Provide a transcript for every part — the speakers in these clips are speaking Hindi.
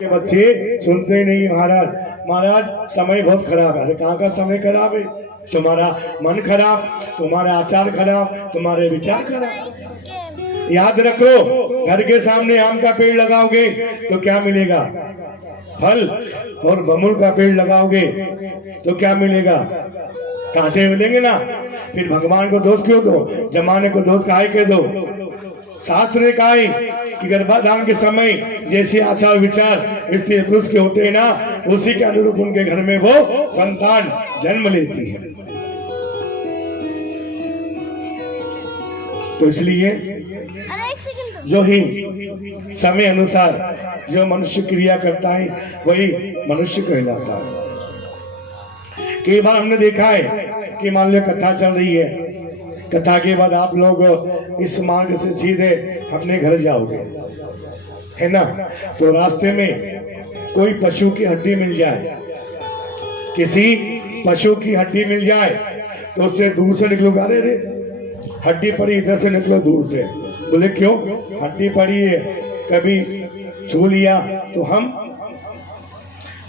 के बच्चे सुनते नहीं महाराज। महाराज समय बहुत खराब है। अरे कहाँ का समय खराब है? तुम्हारा मन खराब, तुम्हारा आचार खराब, तुम्हारे विचार खराब। याद रखो, घर के सामने आम का पेड़ लगाओगे तो क्या मिलेगा? फल। और बमुल का पेड़ लगाओगे तो क्या मिलेगा? कांटे मिलेंगे ना। फिर भगवान को दोष क्यों दो? जमाने को दोष काहे के दो? शास्त्र ने कहा है कि गर्भाधान के समय जैसे आचार विचार स्त्री पुरुष के होते हैं ना, उसी के अनुरूप उनके घर में वो संतान जन्म लेती है। तो इसलिए जो ही समय अनुसार जो मनुष्य क्रिया करता है वही मनुष्य कहलाता है। कई बार हमने देखा है कि मान लो कथा चल रही है, कथा के बाद आप लोग इस मार्ग से सीधे अपने घर जाओगे, है ना? तो रास्ते में कोई पशु की हड्डी मिल जाए, किसी पशु की हड्डी मिल जाए तो उससे दूर से निकलो। अरे रे हड्डी पड़ी, इधर से निकलो दूर से। बोले क्यों? हड्डी पड़ी है, कभी छू लिया तो हम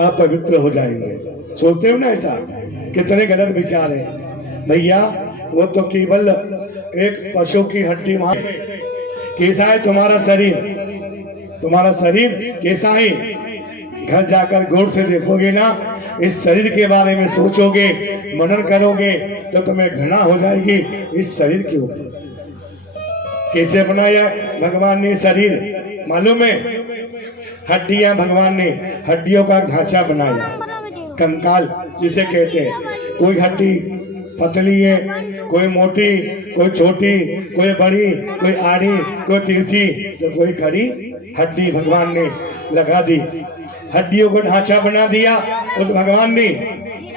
अपवित्र हो जाएंगे। सोचते हो ना ऐसा? कितने गलत विचार है भैया। वो तो केवल एक पशु की हड्डी। वहां कैसा है तुम्हारा शरीर? तुम्हारा शरीर कैसा है? घर जाकर गौर से देखोगे ना, इस शरीर के बारे में सोचोगे, मनन करोगे तो तुम्हें घृणा हो जाएगी इस शरीर के ऊपर। कैसे बनाया भगवान ने शरीर? मालूम है? हड्डियां, भगवान ने हड्डियों का ढांचा बनाया, कंकाल जिसे कहते हैं। कोई हड्डी पतली है, कोई मोटी, कोई छोटी, कोई बड़ी, कोई आड़ी, कोई तिरछी, तो कोई खड़ी हड्डी भगवान ने लगा दी। हड्डियों को ढांचा बना दिया उस भगवान ने।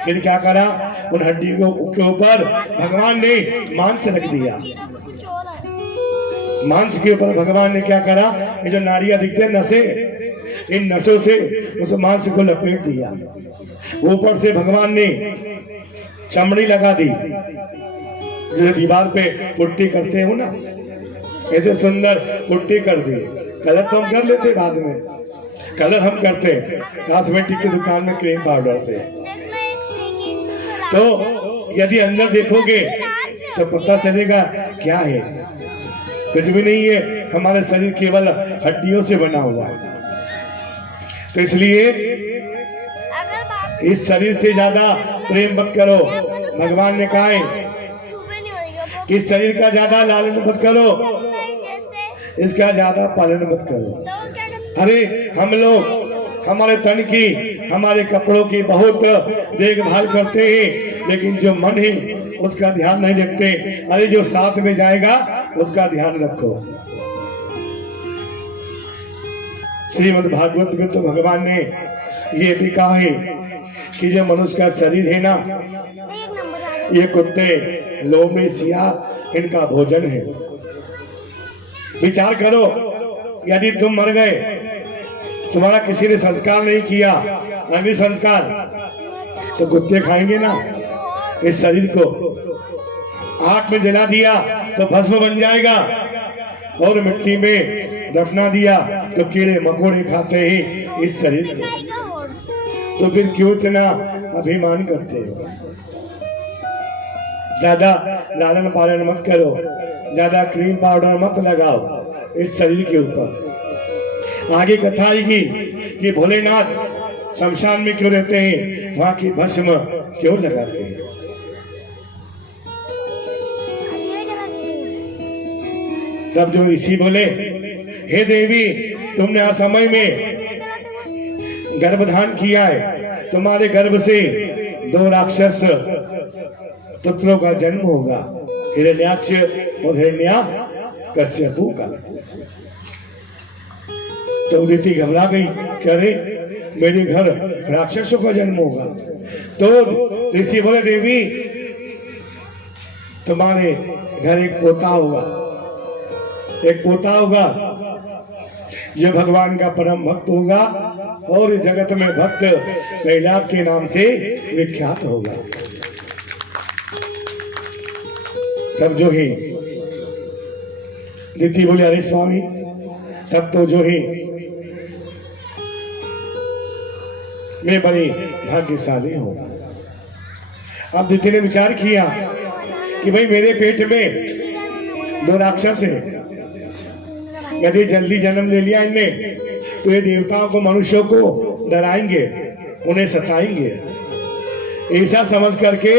फिर क्या करा? उन हड्डियों के ऊपर भगवान ने मांस रख दिया। मांस के ऊपर भगवान ने क्या करा? ये जो नाड़ियां दिखते हैं, नसें, इन नसों से उस मांस को लपेट दिया। ऊपर से भगवान ने चमड़ी लगा दी, जैसे दीवार पे पुट्टी करते हो ना, ऐसे सुंदर पुट्टी कर दी। कलर तो हम कर लेते बाद में, कलर हम करते कॉस्मेटिक की दुकान में क्रीम पाउडर से। तो यदि अंदर देखोगे तो पता चलेगा क्या है? कुछ भी नहीं है। हमारा शरीर केवल हड्डियों से बना हुआ है। तो इसलिए इस शरीर से ज्यादा प्रेम मत करो। भगवान ने कहा है कि इस शरीर का ज्यादा लालन मत करो, इसका ज्यादा पालन मत करो। अरे हम लोग हमारे तन की, हमारे कपड़ों की बहुत देखभाल करते हैं, लेकिन जो मन है उसका ध्यान नहीं रखते। अरे जो साथ में जाएगा उसका ध्यान रखो। श्रीमद् भागवत में तो भगवान ने ये भी कहा है कि जो मनुष्य का शरीर है ना, ये कुत्ते, लोमड़ी, सिया, इनका भोजन है। विचार करो, यदि तुम मर गए, तुम्हारा किसी ने संस्कार नहीं किया, अग्नि संस्कार, तो कुत्ते खाएंगे ना इस शरीर को। आग में जला दिया तो भस्म बन जाएगा, और मिट्टी में दफना दिया तो कीड़े मकोड़े खाते हैं इस शरीर को। तो फिर क्यों इतना अभिमान करते हो? ज्यादा लालन पालन मत करो, ज्यादा क्रीम पाउडर मत लगाओ इस शरीर के ऊपर। आगे कथा आएगी कि भोलेनाथ शमशान में क्यों रहते हैं, वहां की भस्म क्यों लगाते हैं। तब जो ऋषि बोले, हे देवी, तुमने असमय में गर्भधान किया है, तुम्हारे गर्भ से 2 राक्षस पुत्रों का जन्म होगा, हिरण्याक्ष और हिरण्याकश्यपु का। तो उदिति घबरा गई, कह रहे मेरे घर राक्षसों का जन्म होगा। तो ऋषि बोले, देवी तुम्हारे घर एक पोता होगा, एक पोता होगा जो भगवान का परम भक्त होगा और इस जगत में भक्त प्रहलाद के नाम से विख्यात होगा। तब जो ही दीदी बोले, अरे स्वामी, तब तो जो ही मैं बड़ी भाग्यशाली हूँ। अब दिति ने विचार किया कि भाई मेरे पेट में 2 राक्षस है, यदि जल्दी जन्म ले लिया इनने तो ये देवताओं को, मनुष्यों को डराएंगे, उन्हें सताएंगे। ऐसा समझ करके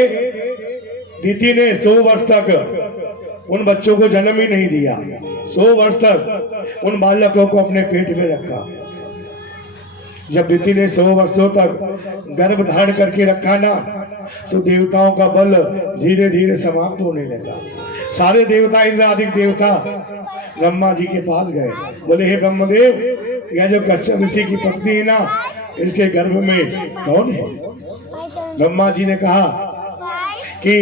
दिति ने 100 वर्ष तक उन बच्चों को जन्म ही नहीं दिया। 100 वर्ष तक उन बालकों को अपने पेट में रखा। जब दिति ने 100 वर्षों तक गर्भ धारण करके रखा ना, तो देवताओं का बल धीरे धीरे समाप्त होने लगा। सारे देवता, इंद्रादिक देवता ब्रह्मा जी के पास गए, बोले हे ब्रह्मदेव, यह जो कश्यप ऋषि की पत्नी है ना, इसके गर्भ में कौन है? ब्रह्मा जी ने कहा कि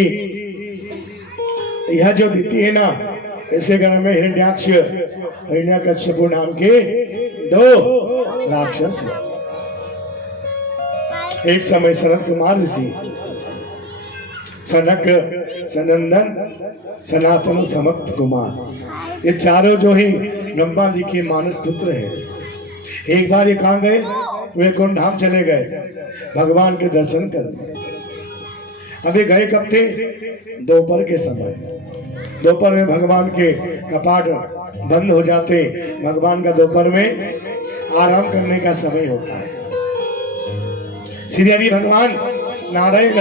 यह जो दिति है ना, इसके गर्भ में हिरण्याक्ष, हिरण्यकश्यप नाम के 2 राक्षस हैं। एक समय सनत कुमार ऋषि, सनक, सनंदन, सनातन, समर्थ कुमार, ये चारों जो ही ब्रह्मा जी के मानस पुत्र हैं। एक बार ये कहाँ गए? वैकुंठ धाम चले गए भगवान के दर्शन करने। अभी गए कब थे? दोपहर के समय। दोपहर में भगवान के कपाट बंद हो जाते, भगवान का दोपहर में आराम करने का समय होता है। श्री हरि भगवान नारायण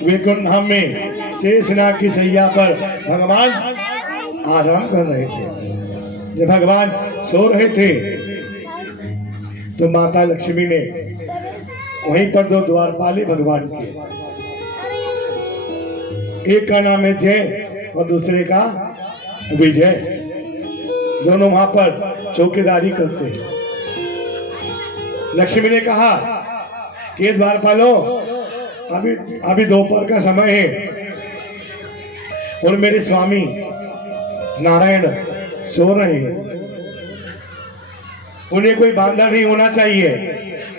वैकुंठ धाम में शेषनाग की सैया पर भगवान आराम कर रहे थे। जब भगवान सो रहे थे तो माता लक्ष्मी ने वहीं पर 2 द्वारपाली भगवान के, एक का नाम है जय और दूसरे का विजय, दोनों वहां पर चौकीदारी करते हैं। लक्ष्मी ने कहा कि द्वारपालो, अभी दोपहर का समय है और मेरे स्वामी नारायण सो रहे हैं, उन्हें कोई बाधा नहीं होना चाहिए,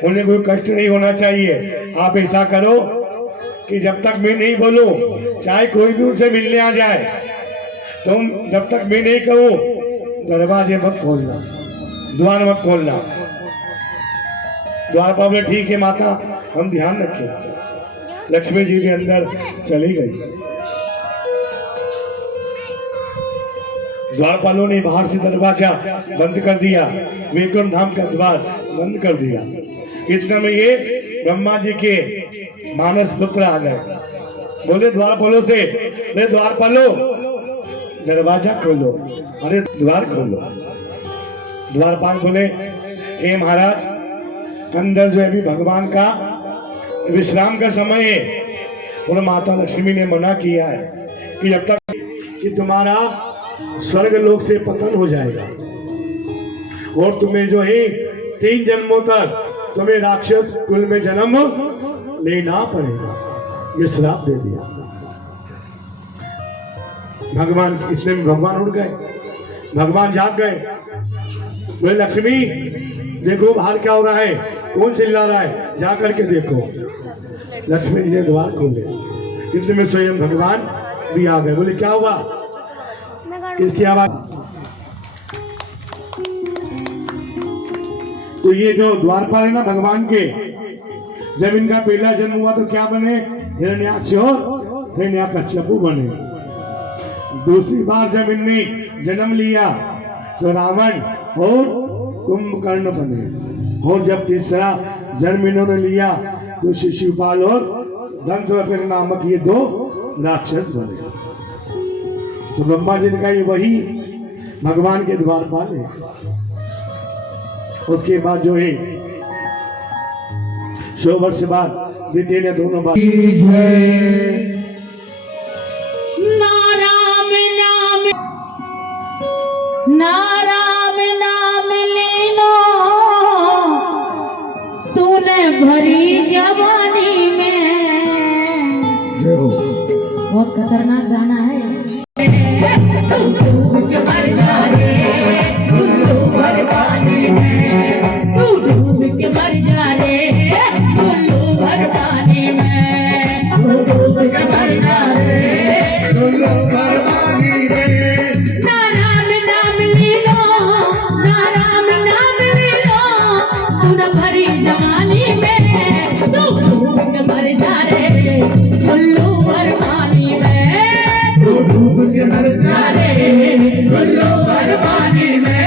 उन्हें कोई कष्ट नहीं होना चाहिए। आप ऐसा करो कि जब तक मैं नहीं बोलूं, चाहे कोई भी उनसे मिलने आ जाए, तुम जब तक मैं नहीं कहूं दरवाजे मत खोलना, द्वार मत खोलना। द्वारपाल बोले ठीक है माता, हम ध्यान रखें। लक्ष्मी जी भी अंदर चली गई। द्वारपालों ने बाहर से दरवाजा बंद कर दिया, वैकुंठ धाम का द्वार बंद कर दिया। इतने में ये ब्रह्मा जी के मानस पुत्र आ गए। बोले द्वारपालों से, अरे द्वारपालो दरवाजा खोलो, अरे द्वार खोलो। द्वारपाल बोले हे महाराज, अंदर जो अभी भगवान का विश्राम का समय है और माता लक्ष्मी ने मना किया है कि जब तक कि तुम्हारा स्वर्ग लोक से पतन हो जाएगा और तुम्हें जो है 3 जन्मों तक तुम्हें राक्षस कुल में जन्म लेना पड़ेगा, ये श्राप दे दिया। भगवान, इतने में भगवान उठ गए, भगवान जाग गए। बोले लक्ष्मी देखो बाहर क्या हो रहा है, कौन चिल्ला रहा है, जा करके देखो। लक्ष्मी जी ने द्वार खोले, इतने में स्वयं भगवान भी आ गए। बोले क्या हुआ, किसकी आवाज? तो ये जो द्वारपाल है ना भगवान के, जब इनका पहला जन्म हुआ तो क्या बने? हिरण्याक्ष और हिरण्यकश्यप बने। दूसरी बार जब इनने जन्म लिया तो रावण और कुंभकर्ण बने। और जब तीसरा जन्म इन्होंने लिया तो शिशुपाल और दंतवक्र नामक ये 2 राक्षस बने। तो ब्रह्मा जी ने कहा ये वही भगवान के द्वारपाल है। उसके बाद जो है 100 वर्ष बाद दिति ने दोनों बार नाराम नाम लेनो सुने भरी जवानी में। बहुत खतरनाक गाना है। भरी जवानी में मर जा रे उल्लू भर पानी में, तू डूब के मर जा रे उल्लू भर पानी में।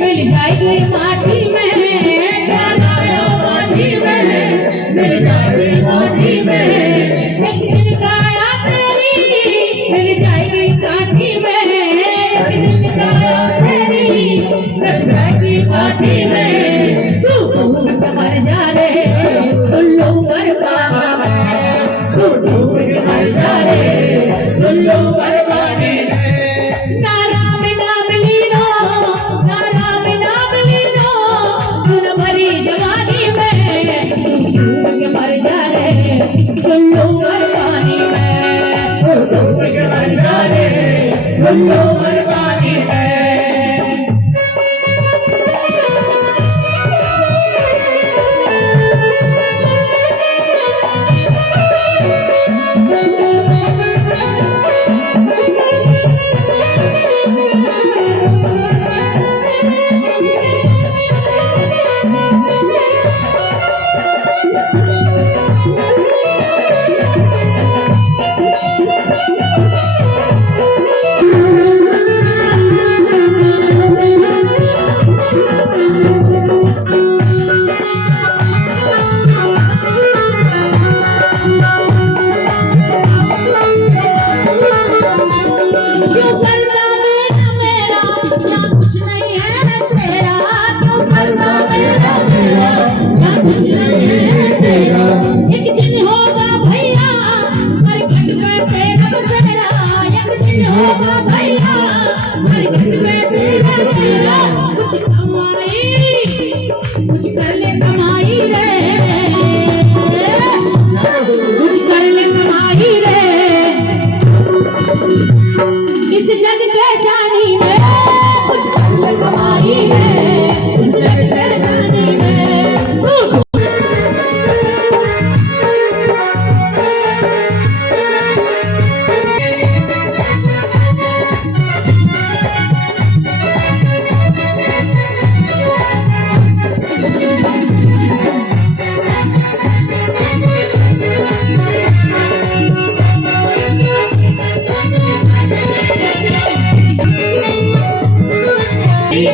मिल जाएगी माटी में, गाना माटी में, मिल जाएगी माटी में, एक दिन गाया तेरी मिल जाएगी काठी में, एक दिन गाया तेरी मिल जाएगी काठी में। तू डूब के मर जा रे उल्लू भर पानी में, तू डूब के मर जा रे उल्लू भर पानी में। नारा में नाम लीनो, नारा में नाम लीनो, सुन भरी जवानी में, डूब के मर जा रे उल्लू भर पानी में, डूब के मर जा रे उल्लू भर पानी में। एक दिन होगा भैया मरघट में तेरा बसेरा, एक दिन होगा भैया मरघट में तेरा बसेरा। कुछ कमाई कुछ कर ले कमाई रे, कुछ कर ले कमाई रे, इस जग के जानी में कुछ कर ले कमाई रे, इस जग के जानी में।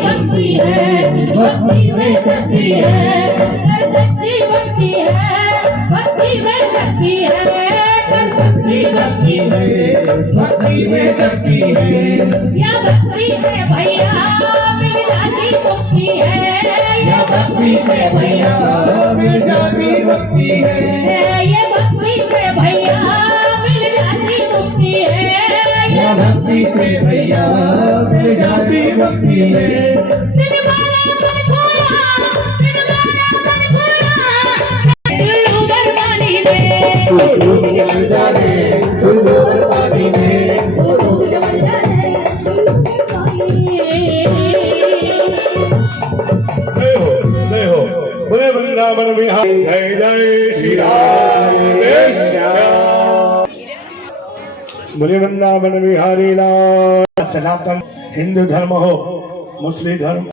भक्ति है, भक्ति में शक्ति है, सच्ची भक्ति है, भक्ति में शक्ति है, सच्ची भक्ति है, भक्ति में शक्ति है। या भक्ति से भैया मिल जाती मुक्ति है, या भक्ति से भैया मिल जाती मुक्ति है, ये भक्ति से भैया मिल जाती मुक्ति है, या भक्ति से भैया मिल जाती मुक्ति है। बोले वृंदावन बिहारी जय जय श्री राम, बोले वृंदावन बिहारी लाल। सनातन हिंदू धर्म हो, मुस्लिम धर्म